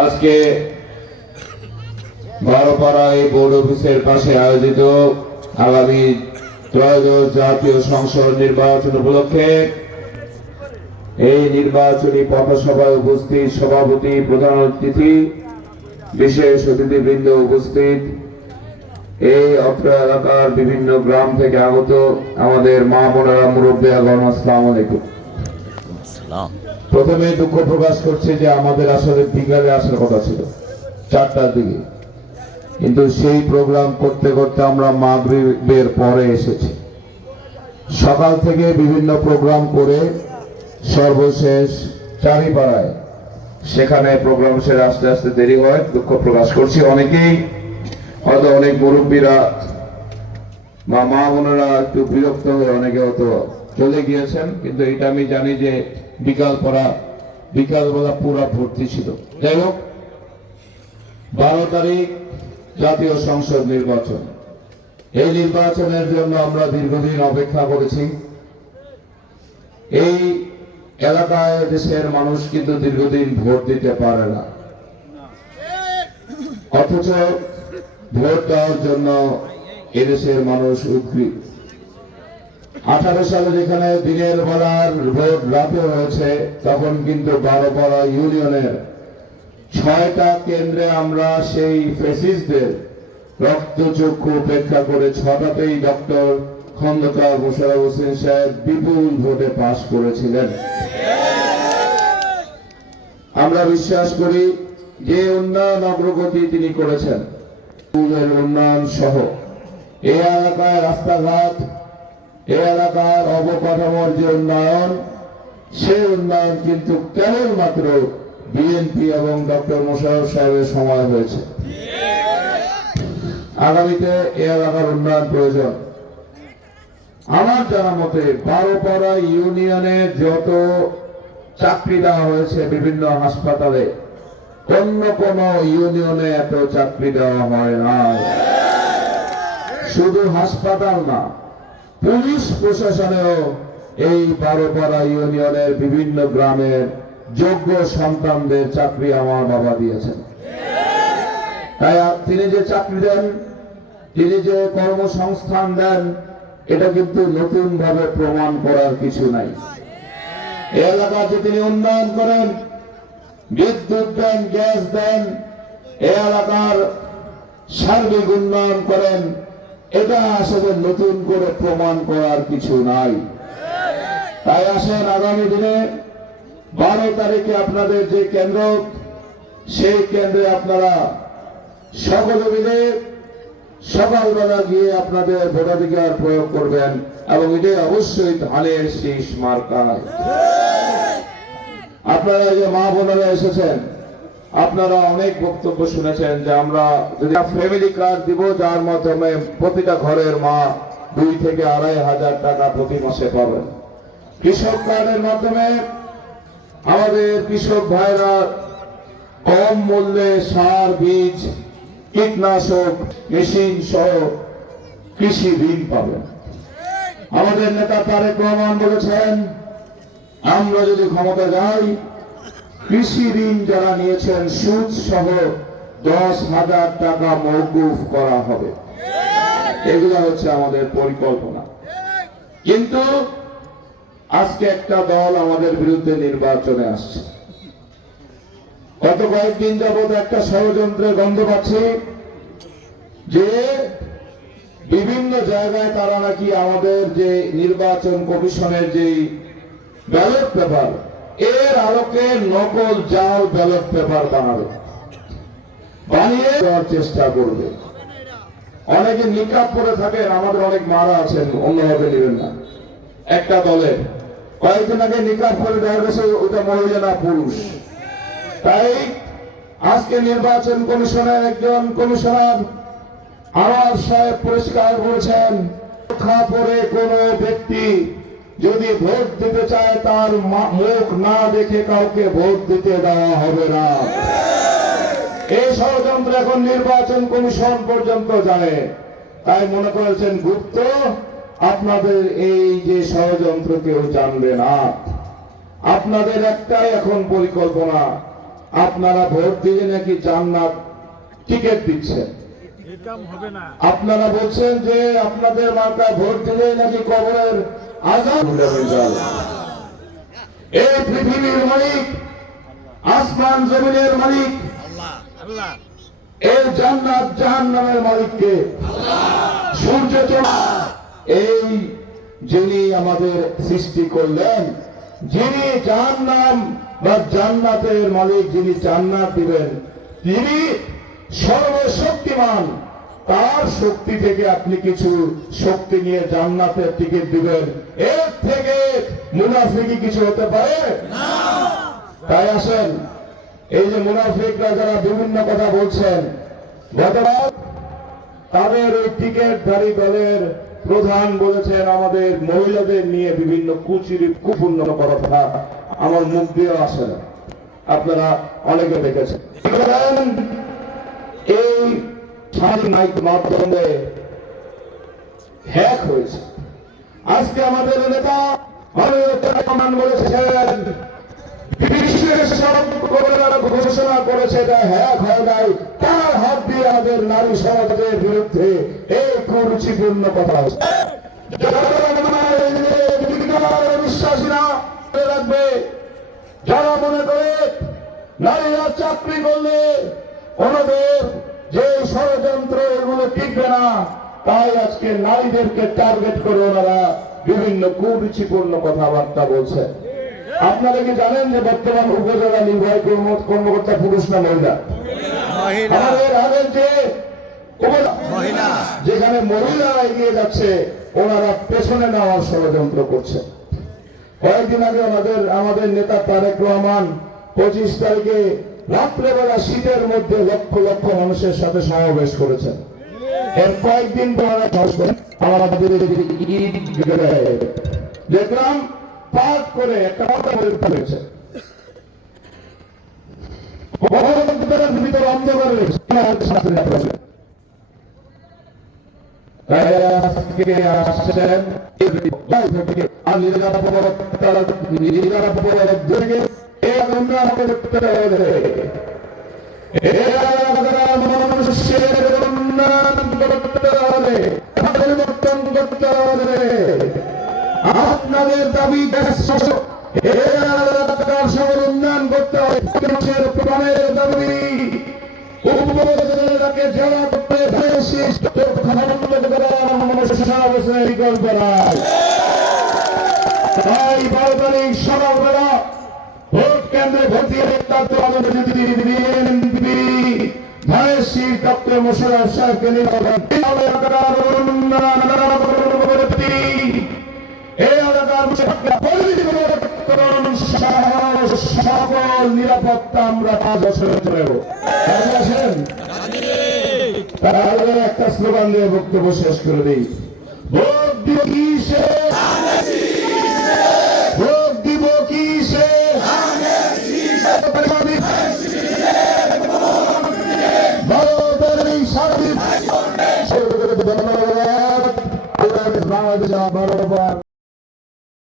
আজকে বারোপাড়া এই বোর্ড অফিসের পাশে আয়োজিত আগামী ত্রয়োদশ জাতীয় সংসদ নির্বাচন উপলক্ষে এই নির্বাচনী পথসভায় উপস্থিত সভাপতি, প্রধান অতিথি, বিশেষ অতিথিবৃন্দ উপস্থিত, এই অত্র এলাকার বিভিন্ন গ্রাম থেকে আগত আমাদের মা বোনেরা, মুরব্বিয়াগণ, আসসালামু আলাইকুম। প্রথমে দুঃখ প্রকাশ করছি যে আমাদের আসলে বিকালে আসার কথা ছিল 4টার দিকে, কিন্তু সেই প্রোগ্রাম করতে করতে আমরা মাগরিবের পরে এসেছি। সকাল থেকে বিভিন্ন প্রোগ্রাম করে সর্বশেষ চারিপাড়ায়, সেখানে প্রোগ্রাম সেরে আস্তে আস্তে দেরি হয়, দুঃখ প্রকাশ করছি। অনেকেই হয়তো, অনেক মুরব্বীরা বা মা বোনেরা একটু বিরক্ত হয়ে অনেকে হয়তো চলে গিয়েছেন, কিন্তু এটা আমি জানি যে বিকালবেলা পুরা ভর্তি ছিল। যাই হোক, 12 তারিখ জাতীয় সংসদ নির্বাচন। এই নির্বাচনের জন্য আমরা দীর্ঘদিন অপেক্ষা করেছি। এই এলাকায় দেশের মানুষ কিন্তু দীর্ঘদিন ভোট দিতে পারে না, অথচ ভোট দেওয়ার জন্য এদেশের মানুষ উদ্গ্রীব। 18 সালে যেখানে দিনের বেলার ভোট রাতে হয়েছে, তখন কিন্তু বারোপাড়া ইউনিয়নের 6টা কেন্দ্রে আমরা সেই ফ্যাসিস্টদের রক্তচক্ষু উপেক্ষা করে 6টাতেই ডক্টর খন্দকার মোশাররফ হোসেন সাহেব বিপুল ভোটে পাশ করেছিলেন। আমরা বিশ্বাস করি যে উন্নয়ন অগ্রগতি তিনি করেছেন, উন্নয়ন সহ এই এলাকায় রাস্তাঘাট, এই এলাকার অবকাঠামোর যে উন্নয়ন, সেই উন্নয়ন কিন্তু কেবলমাত্র বিএনপি এবং ডক্টর মোশাররফ সাহেবের সময় হয়েছে। আগামীতে এই এলাকার উন্নয়ন প্রয়োজন। আমার জানা মতে বারোপাড়া ইউনিয়নে যত চাকরি দেওয়া হয়েছে বিভিন্ন হাসপাতালে, অন্য কোন ইউনিয়নে এত চাকরি দেওয়া হয় না। শুধু হাসপাতাল না, পুলিশ প্রশাসনেও এই বারোপাড়া ইউনিয়নের বিভিন্ন গ্রামের যোগ্য সন্তানদের চাকরি আমার বাবা দিয়েছেন। তাই তিনি যে চাকরি দেন, তিনি যে কর্মসংস্থান দেন, এটা কিন্তু নতুন ভাবে প্রমাণ করার কিছু নাই। এই এলাকাতে তিনি উন্নয়ন করেন, বিদ্যুৎ দেন, গ্যাস দেন, এই এলাকার সার্বিক উন্নয়ন করেন, এটা আসলে নতুন করে প্রমাণ করার কিছু নাই। তাই আসেন, আগামী দিনে 12 তারিখে আপনাদের যে কেন্দ্র, সেই কেন্দ্রে আপনারা সকলে মিলে সকালবেলা গিয়ে আপনাদের ভোটাধিকার প্রয়োগ করবেন, এবং এটাই অবশ্যই ধানের শীষ মার্কায়। আপনারা যে মা বোনেরা এসেছেন, আপনারা অনেক বক্তব্য শুনেছেন যে আমরা যদি ফ্যামিলি কার্ড দিব, যার মাধ্যমে প্রতিটা ঘরের মা 2 থেকে 2,500 টাকা প্রতি মাসে পাবেন। কৃষক কার্ডের মাধ্যমে আমাদের কৃষক ভাইরা কম মূল্যে সার, বীজ, কীটনাশক, মেশিন সহ কৃষি ঋণ পাবেন। আমাদের নেতা তারেক রহমান বলেছেন, আমরা যদি ক্ষমতা যাই, কৃষি ঋণ যারা নিয়েছেন সুদ সহ 10,000 টাকা মওকুফ করা হবে। এগুলো হচ্ছে আমাদের পরিকল্পনা। কিন্তু আজকে একটা দল আমাদের বিরুদ্ধে নির্বাচনে আসছে। গত কয়েকদিন যাবৎ একটা ষড়যন্ত্রের গন্ধ পাচ্ছি যে বিভিন্ন জায়গায় তারা নাকি আমাদের যে নির্বাচন কমিশনের যে ব্যালট পেপার, এর আলোকে নকল জাল ব্যালট পেপার বানিয়ে দেওয়ার চেষ্টা করবে। অনেকে নিকাব পরে থাকেন, আমাদের অনেক মারা আছেন, অন্যভাবে নেবেন না। একটা দলের কয়েকদিন আগে নিকাব করে দেখা গেছে ওটা মহিলা না পুরুষ। তাই আজকে নির্বাচন কমিশনের একজন কমিশনার আনোয়ার সাহেব পরিষ্কার বলেছেন, পরে কোন ব্যক্তি যদি ভোট দিতে চায়, তার মুখ না দেখে কাউকে ভোট দিতে দেওয়া হবে না। এই ষড়যন্ত্র এখন নির্বাচন কমিশন পর্যন্ত জানে। তাই মনে করেছেন গুপ্ত, আপনাদের এই যে ষড়যন্ত্র কেউ জানবে না। আপনাদের একটাই এখন পরিকল্পনা, আপনারা ভোট দিলে নাকি জান্নাত টিকিট দিচ্ছেন। আপনারা বলছেন যে আপনাদের মার্কায় ভোট দিলে নাকি কবরের আযাব হয়ে যাবে। এই পৃথিবীর মালিক, আসমান জমিনের মালিক, এই জান্নাত জাহান্নামের মালিককে সূর্য এই যিনি আমাদের সৃষ্টি করলেন, যিনি জাহান্নাম বা জান্নাতের মালিক, যিনি জান্নাত দিবেন, তিনি সর্বশক্তিমান। তার শক্তি থেকে আপনি কিছু শক্তি নিয়ে জান্নাতের টিকিট দিবেন, এর থেকে মুনাফিকি কিছু হতে পারে না। তাই আসেন, এই যে মুনাফিকরা যারা বিভিন্ন কথা বলছেন, গতবার তাদের ওই টিকিটধারী দলের প্রধান বলেছেন আমাদের মহিলাদের নিয়ে বিভিন্ন কুপূর্ণ কথা, আমার মুখ দিয়ে আসে না, আপনারা অনেকে দেখেছেন। এই সামাজিক মাধ্যমে হ্যাক হয়েছে। আজকে আমাদের নেতা বলেছেন বিশ্বের সব ঘোষণা করেছে, এটা হ্যাক হয় নাই, তার হাত দিয়ে আমাদের নারী সমাজের বিরুদ্ধে এই কুরুচিপূর্ণ কথা হচ্ছে। বিশ্বাসীরা রাখবে, যারা মনে করে নারীরা চাকরি করলে ওনাদের যে ষড়যন্ত্র এগুলো টিকবে না, তাই আজকে নারীদেরকে টার্গেট করে ওনারা বিভিন্ন কুরুচিপূর্ণ কথাবার্তা বলছে। আপনারা কি জানেন যে বর্তমান উপজেলা নির্বাহী কর্মকর্তা পুরুষ না মহিলা? আমাদের আগের যে যেখানে মহিলারা এগিয়ে যাচ্ছে, ওনারা পেছনে নেওয়ার ষড়যন্ত্র করছে। কয়েকদিন আগে আমাদের নেতা তারেক রহমান 25 তারিখে রাত্রেবেলা শীতের মধ্যে লক্ষ লক্ষ মানুষের সাথে সমাবেশ করেছেন। এর কয়েকদিন পরে দেখলাম পাঠ করে একটা কথা বলেছে, ভিতরে অন্ধকার আপনাদের দাবি সকল উন্নয়ন করতে হবে, প্রাণের দাবি উপজেলাকে জেলা করতে বিকল্প নাই। তাই 12 তারিখ সকালবেলা ভোট কেন্দ্রে ভোট দিয়ে ডক্টর মোশাররফ সাহেবকে সকল নিরাপত্তা আমরা 5 বছরে চলে যাব। তাহলে একটা স্লোগান দিয়ে বক্তব্য শেষ করে দিই, ভোট দিয়ে